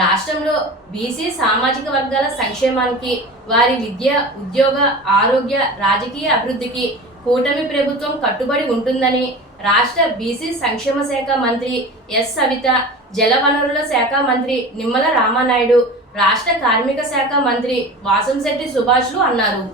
రాష్ట్రంలో బీసీ సామాజిక వర్గాల సంక్షేమానికి వారి విద్య ఉద్యోగ ఆరోగ్య రాజకీయ అభివృద్ధికి కూటమి ప్రభుత్వం కట్టుబడి ఉంటుందని రాష్ట్ర బీసీ సంక్షేమ శాఖ మంత్రి ఎస్ సవిత జలవనరుల శాఖ మంత్రి నిమ్మల రామానాయుడు రాష్ట్ర కార్మిక శాఖ మంత్రి వాసంశెట్టి సుభాష్లు అన్నారు.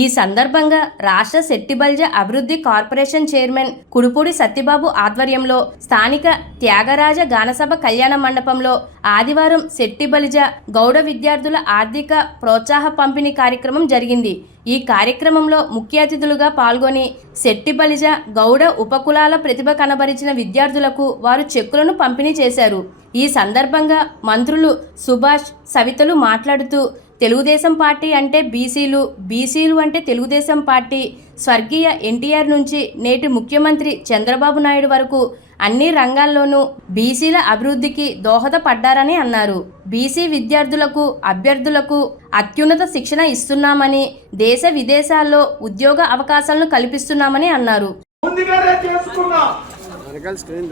ఈ సందర్భంగా రాష్ట్ర శెట్టిబల్జ అభివృద్ధి కార్పొరేషన్ చైర్మన్ కుడుపూడి సత్యబాబు ఆధ్వర్యంలో స్థానిక త్యాగరాజ గానసభ కళ్యాణ మండపంలో ఆదివారం శెట్టిబలిజ గౌడ విద్యార్థుల ఆర్థిక ప్రోత్సాహ పంపిణీ కార్యక్రమం జరిగింది. ఈ కార్యక్రమంలో ముఖ్య అతిథులుగా పాల్గొని శెట్టిబలిజ గౌడ ఉపకులాల ప్రతిభ కనబరిచిన విద్యార్థులకు వారు చెక్కులను పంపిణీ చేశారు. ఈ సందర్భంగా మంత్రులు సుభాష్ సవితలు మాట్లాడుతూ తెలుగుదేశం పార్టీ అంటే బీసీలు బీసీలు అంటే తెలుగుదేశం పార్టీ. స్వర్గీయ ఎన్టీఆర్ నుంచి నేటి ముఖ్యమంత్రి చంద్రబాబు నాయుడు వరకు అన్ని రంగాల్లోనూ బీసీల అభివృద్ధికి దోహదపడ్డారని అన్నారు. బీసీ విద్యార్థులకు అభ్యర్థులకు అత్యున్నత శిక్షణ ఇస్తున్నామని దేశ విదేశాల్లో ఉద్యోగ అవకాశాలను కల్పిస్తున్నామని అన్నారు. Screen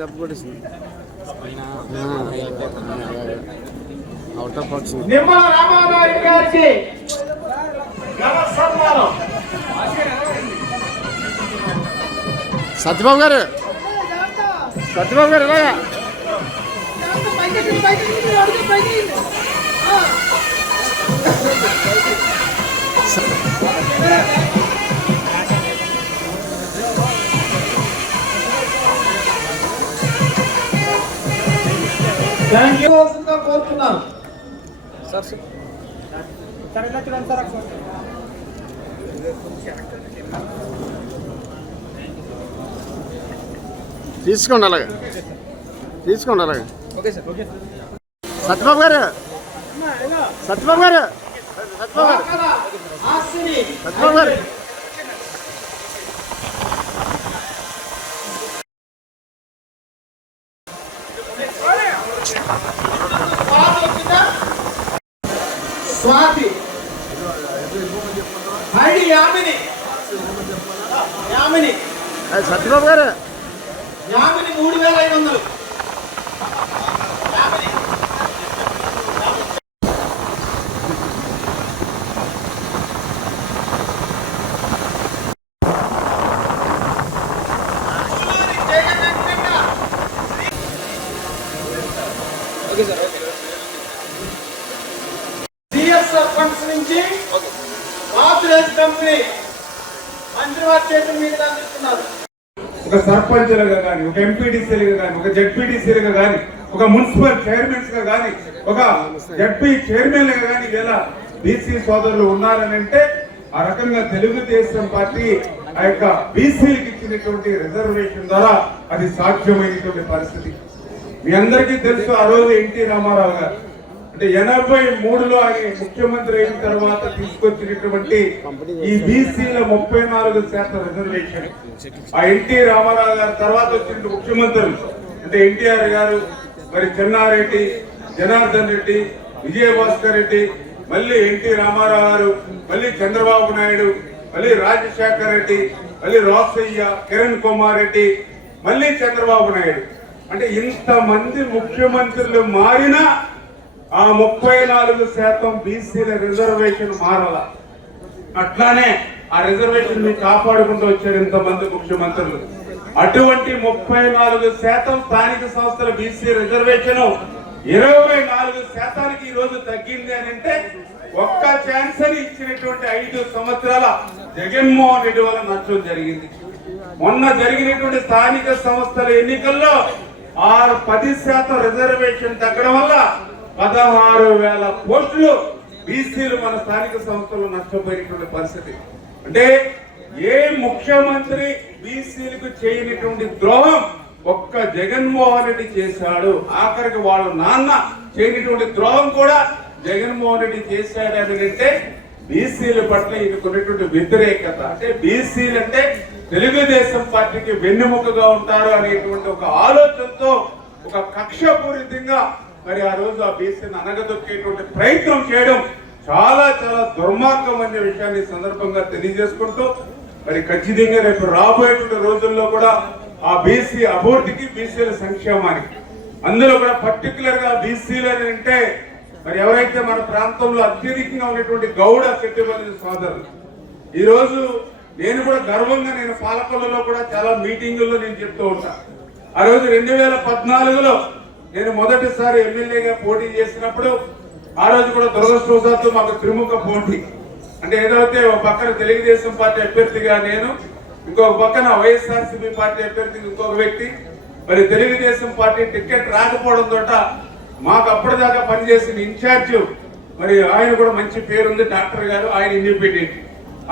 out of box Nimmala Ramanaidu గారికి సత్యబాబు గారు. సత్యబాబు గారు ఇలాగా. థ్యాంక్ యూ కోరుతున్నాను. తీసుకోండి అలాగా. తీసుకోండి అలాగా. సత్యబాబు గారు. సత్యబాబు గారు. సత్యబాబు గారు. సత్యబాబు గారు హైడి యామిని యామిని. సత్యబాబు గారు. యామిని మూడు వేల ఐదు వందలు. సిఎస్ఆర్ ఫండ్స్ నుంచి ఆథరైజ్ కంపెనీ ఒక సర్పంచ్లుగా కానీ ఒక ఎంపీటీసీలుగా కానీ ఒక జడ్పీటీసీలుగా కానీ ఒక మున్సిపల్ చైర్మన్స్గా కానీ ఒక జడ్పీ చైర్మన్లుగా కానీ ఇలా బీసీ సోదరులు ఉన్నారని అంటే ఆ రకంగా తెలుగుదేశం పార్టీ ఆ యొక్క బీసీలకు ఇచ్చినటువంటి రిజర్వేషన్ ద్వారా అది సాధ్యమైనటువంటి పరిస్థితి. మీ అందరికీ తెలుసు ఆ రోజు ఎన్టీ రామారావు గారు. అంటే ఎనభై మూడులో ఆయన ముఖ్యమంత్రి అయిన తర్వాత తీసుకొచ్చినటువంటి ఈ బీసీల ముప్పై నాలుగు శాతం రిజర్వేషన్ ఆ ఎన్టీ రామారావు గారి తర్వాత వచ్చిన ముఖ్యమంత్రులు అంటే ఎన్టీఆర్ గారు మరి చెన్నారెడ్డి జనార్దన్ రెడ్డి విజయభాస్కర్ రెడ్డి మళ్ళీ ఎన్టీ రామారావు గారు మళ్ళీ చంద్రబాబు నాయుడు మళ్ళీ రాజశేఖర్ రెడ్డి మళ్ళీ రోసయ్య కిరణ్ కుమార్ రెడ్డి మళ్ళీ చంద్రబాబు నాయుడు. అంటే ఇంతమంది ముఖ్యమంత్రులు మారినా ఆ ముప్పై నాలుగు శాతం బీసీల రిజర్వేషన్ మారాల. అట్లానే ఆ రిజర్వేషన్ని కాపాడుకుంటూ వచ్చారు ఇంతమంది ముఖ్యమంత్రులు. అటువంటి ముప్పై నాలుగు శాతం స్థానిక సంస్థల బీసీ రిజర్వేషన్ ఇరవై నాలుగు శాతానికి ఈ రోజు తగ్గింది అని అంటే ఒక్క ఛాన్స్ అని ఇచ్చినటువంటి ఐదు సంవత్సరాల జగన్మోహన్ రెడ్డి వల్ల నష్టం జరిగింది. మొన్న జరిగినటువంటి స్థానిక సంస్థల ఎన్నికల్లో ఆరు పది శాతం రిజర్వేషన్ తగ్గడం వల్ల పదహారు వేల పోస్టులు బీసీలు మన స్థానిక సంస్థలు నష్టపోయినటువంటి పరిస్థితి. అంటే ఏ ముఖ్యమంత్రి బీసీలకు చేయనటువంటి ద్రోహం ఒక్క జగన్మోహన్ రెడ్డి చేశాడు. ఆఖరికి వాళ్ళ నాన్న చేయనటువంటి ద్రోహం కూడా జగన్మోహన్ రెడ్డి చేశాడు అని అంటే బీసీల పట్ల ఈయనకున్నటువంటి వ్యతిరేకత. అంటే బీసీలు అంటే తెలుగుదేశం పార్టీకి వెన్నెముకగా ఉంటారు అనేటువంటి ఒక ఆలోచనతో ఒక కక్షపూరితంగా మరి ఆ రోజు ఆ బీసీని అనగదొక్కేటువంటి ప్రయత్నం చేయడం చాలా చాలా దుర్మార్గమైన విషయాన్ని సందర్భంగా తెలియజేసుకుంటూ మరి ఖచ్చితంగా రేపు రాబోయేటువంటి రోజుల్లో కూడా ఆ బీసీ అభివృద్ధికి బీసీల సంక్షేమానికి అందులో కూడా పర్టికులర్గా బీసీలు అని అంటే మరి ఎవరైతే మన ప్రాంతంలో అత్యధికంగా ఉన్నటువంటి గౌడ శెట్టిపల్లి సోదరులు ఈ రోజు నేను కూడా గర్వంగా నేను పాలకొల్లలో కూడా చాలా మీటింగుల్లో నేను చెప్తూ ఉంటా. ఆ రోజు రెండు వేల పద్నాలుగులో నేను మొదటిసారి ఎమ్మెల్యేగా పోటీ చేసినప్పుడు ఆ రోజు కూడా దురదృష్టవశాత్తు మాకు త్రిముఖ పోటీ. అంటే ఏదైతే ఒక పక్కన తెలుగుదేశం పార్టీ అభ్యర్థిగా నేను ఇంకొక పక్కన వైఎస్ఆర్సీపీ పార్టీ అభ్యర్థిగా ఇంకొక వ్యక్తి మరి తెలుగుదేశం పార్టీ టికెట్ రాకపోవడం తోట మాకు అప్పటిదాకా పనిచేసిన ఇన్ఛార్జ్ మరి ఆయన కూడా మంచి పేరుంది డాక్టర్ గారు ఆయన ఇండిపెండెంట్.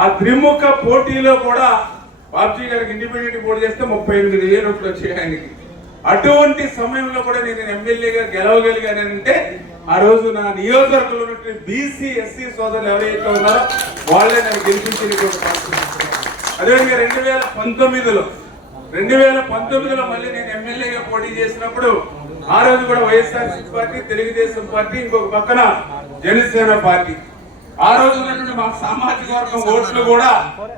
ఆ త్రిముఖ పోటీలో కూడా బాబ్జీ గారికి ఇండిపెండెంట్ పోటీ చేస్తే ముప్పై ఎనిమిది వేలు ఓట్లు వచ్చాయి ఆయనకి. అటువంటి సమయంలో కూడా నేను ఎమ్మెల్యేగా గెలవగలిగానంటే ఆ రోజు నా నియోజకవర్గంలో ఉన్నటువంటి బీసీ ఎస్సీ సోదరులు ఎవరైతే ఉన్నారో వాళ్ళే నేను గెలిపించినటువంటి అదేవిధంగా రెండు వేల పంతొమ్మిదిలో రెండు వేల పంతొమ్మిదిలో మళ్ళీ నేను ఎమ్మెల్యేగా పోటీ చేసినప్పుడు ఆ రోజు కూడా వైఎస్ఆర్ పార్టీ తెలుగుదేశం పార్టీ ఇంకొక పక్కన జనసేన పార్టీ. ఆ రోజు ఉన్నటువంటి మా సామాజిక వర్గం ఓట్లు కూడా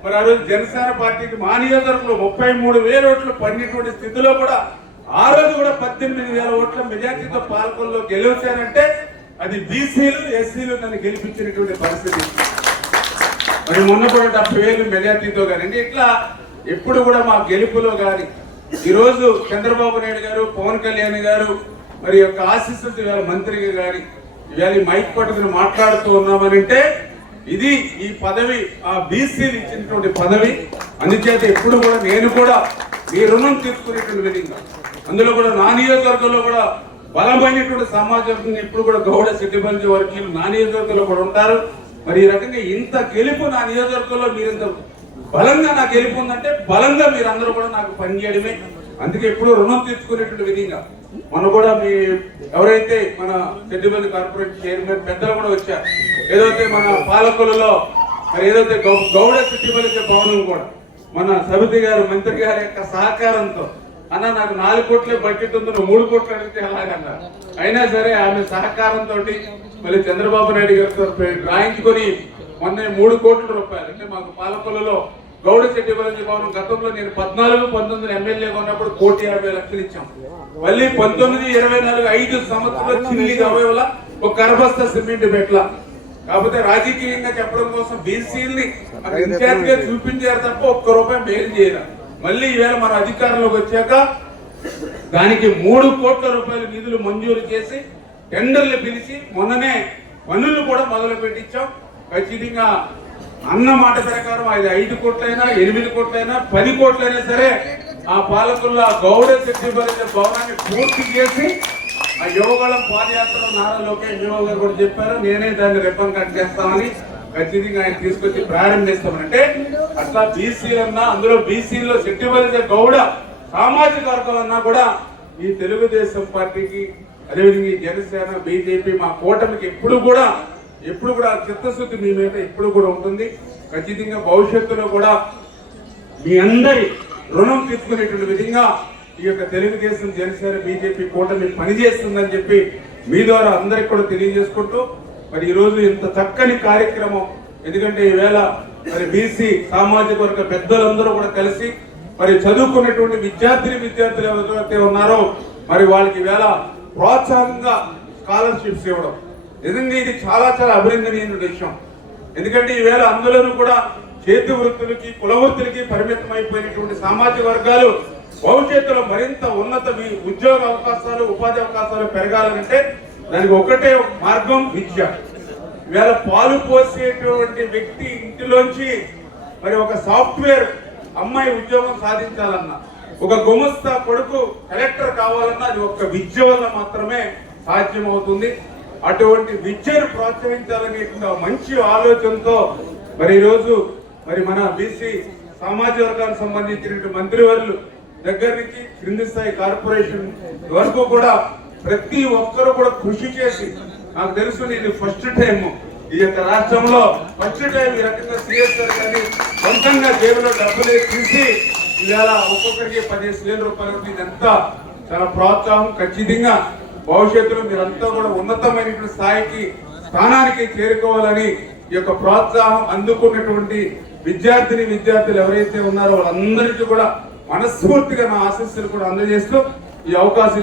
మరి ఆ రోజు జనసేన పార్టీకి మా నియోజకవర్గంలో ముప్పై మూడు వేల ఓట్లు పడినటువంటి స్థితిలో కూడా ఆ రోజు కూడా పద్దెనిమిది వేల ఓట్ల మెజార్టీతో పాల్గొనలో గెలిచారంటే అది బీసీలు ఎస్సీలు నన్ను గెలిపించినటువంటి పరిస్థితి. మరి మొన్న కూడా డెబ్బై వేలు మెజార్టీతో కానీ ఇట్లా ఎప్పుడు కూడా మా గెలుపులో కానీ ఈరోజు చంద్రబాబు నాయుడు గారు పవన్ కళ్యాణ్ గారు మరి యొక్క ఆశీస్సులతో ఇవాళ మంత్రిగా గాని ఇవాళ మైక్ పట్టుకుని మాట్లాడుతూ ఉన్నామనంటే ఇది ఈ పదవి ఆ బీసీలు ఇచ్చినటువంటి పదవి. అందుచేత ఎప్పుడు కూడా నేను కూడా మీ రుణం తీసుకునేటువంటి విధంగా అందులో కూడా నా నియోజకవర్గంలో కూడా బలమైనటువంటి సమాజం ఇప్పుడు కూడా గౌడ సిట్టిబంది వర్గీయులు నా నియోజకవర్గంలో కూడా ఉంటారు. మరి ఈ రకంగా ఇంత గెలుపు నా నియోజకవర్గంలో మీరింత బలంగా నాకు గెలుపు ఉందంటే బలంగా మీరందరూ కూడా నాకు పనిచేయడమే అందుకే ఎప్పుడు రుణం తీర్చుకునేటువంటి విధంగా. మనం కూడా మీ ఎవరైతే మన చెడ్డిపల్లి కార్పొరేట్ చైర్మన్ పెద్దలు కూడా వచ్చారు. ఏదైతే మన పాలకులలో మరి ఏదైతే గౌ- గౌడ చెట్టిపల్లి భవనం కూడా మన సమితి గారు మంత్రి గారి యొక్క సహకారంతో అన్న నాకు నాలుగు కోట్లే బడ్జెట్ ఉంది నువ్వు మూడు కోట్లు అడిగితే ఎలాగన్నా? అయినా సరే ఆమె సహకారంతో మళ్ళీ చంద్రబాబు నాయుడు గారితో రాయించుకొని మొన్న మూడు కోట్ల రూపాయలు అంటే మాకు పాలకొల్లలో గౌడ చెట్టిపల్లి భవనం గతంలో నేను పద్నాలుగు పంతొమ్మిది ఎమ్మెల్యేగా ఉన్నప్పుడు కోటి యాభై లక్షలు ఇచ్చాం. మళ్ళీ పంతొమ్మిది ఇరవై నాలుగు ఐదు సంవత్సరాలు చిల్లి అవయవల ఒక కరబస్త సిమెంట్ పెట్ల కాకపోతే రాజకీయంగా చెప్పడం కోసం బీసీల్ని ఇన్ఛార్జ్గా చూపించారు తప్ప ఒక్క రూపాయి మేలు చేయరా మళ్ళీ ఈవేళ మన అధికారంలోకి వచ్చాక దానికి మూడు కోట్ల రూపాయల నిధులు మంజూరు చేసి టెండర్లు పిలిచి మొన్ననే పనులు కూడా మొదలు పెట్టించాం ఖచ్చితంగా అన్న మాట ప్రకారం అది ఐదు కోట్లైనా ఎనిమిది కోట్లైనా పది కోట్లైనా సరే ఆ పాలకుల గౌడ శక్తి భవనాన్ని పూర్తి చేసి ఆ యోగాళం పాదయాత్ర నారా లోకేష్ యువ గారు కూడా చెప్పారు నేనే దాన్ని రిబ్బన్ కట్ చేస్తామని ఖచ్చితంగా ఆయన తీసుకొచ్చి ప్రారంభిస్తామని. అంటే అసలు బీసీలు అన్నా అందులో బీసీలో శక్తిబలిత గౌడ సామాజిక వర్గం అన్నా కూడా ఈ తెలుగుదేశం పార్టీకి అదేవిధంగా ఈ జనసేన బీజేపీ మా కూటమికి ఎప్పుడు కూడా ఎప్పుడు కూడా చిత్తశుద్ధి మీ మీద ఎప్పుడు కూడా ఉంటుంది. ఖచ్చితంగా భవిష్యత్తులో కూడా మీ అందరి రుణం తీసుకునేటువంటి విధంగా ఈ యొక్క తెలుగుదేశం జనసేన బీజేపీ కూటమి పనిచేస్తుందని చెప్పి మీ ద్వారా అందరికి కూడా తెలియజేసుకుంటూ మరి ఈరోజు ఇంత చక్కని కార్యక్రమం ఎందుకంటే ఈవేళ మరి బీసీ సామాజిక వర్గ పెద్దలందరూ కూడా కలిసి మరి చదువుకున్నటువంటి విద్యార్థిని విద్యార్థులు ఎవరైతే ఉన్నారో మరి వాళ్ళకి వేళ ప్రోత్సాహంగా స్కాలర్షిప్స్ ఇవ్వడం. నిజంగా ఇది చాలా చాలా అభినందనీయ విషయం. ఎందుకంటే ఈవేళ అందులోనూ కూడా చేతి వృత్తులకి కుల వృత్తులకి పరిమితం అయిపోయినటువంటి సామాజిక వర్గాలు భవిష్యత్తులో మరింత ఉన్నత వి- ఉద్యోగ అవకాశాలు ఉపాధి అవకాశాలు పెరగాలంటే దానికి ఒకటే మార్గం విద్య. ఇవాళ పాలు పోసేటువంటి వ్యక్తి ఇంటిలోంచి మరి ఒక సాఫ్ట్వేర్ అమ్మాయి ఉద్యోగం సాధించాలన్నా ఒక గుమస్తా కొడుకు కలెక్టర్ కావాలన్నా అది ఒక్క విద్య వల్ల మాత్రమే సాధ్యమవుతుంది. అటువంటి విద్యను ప్రోత్సహించాలనేటువంటి మంచి ఆలోచనతో మరి ఈరోజు మరి మన బీసీ సామాజిక వర్గానికి సంబంధించినటువంటి మంత్రివర్యులు దగ్గర నుంచి క్రింది స్థాయి కార్పొరేషన్ వరకు కూడా ప్రతి ఒక్కరు కూడా కృషి చేసి నాకు తెలుసు నేను ఫస్ట్ టైం ఈ యొక్క రాష్ట్రంలో ఫస్ట్ టైం ఈ రకంగా సిఎస్ఆర్ కానీ సొంతంగా జేబులో డబ్బులు తీసి ఇలా ఒక్కొక్కరికి పదిహేను వేల రూపాయలు ఇదంతా చాలా ప్రోత్సాహం. ఖచ్చితంగా భవిష్యత్తులో మీరంతా కూడా ఉన్నతమైనటువంటి స్థాయికి స్థానానికి చేరుకోవాలని ఈ యొక్క ప్రోత్సాహం అందుకున్నటువంటి విద్యార్థిని విద్యార్థులు ఎవరైతే ఉన్నారో వాళ్ళందరికీ కూడా మనస్ఫూర్తిగా నా ఆశస్సులు కూడా అందజేస్తూ ఈ అవకాశం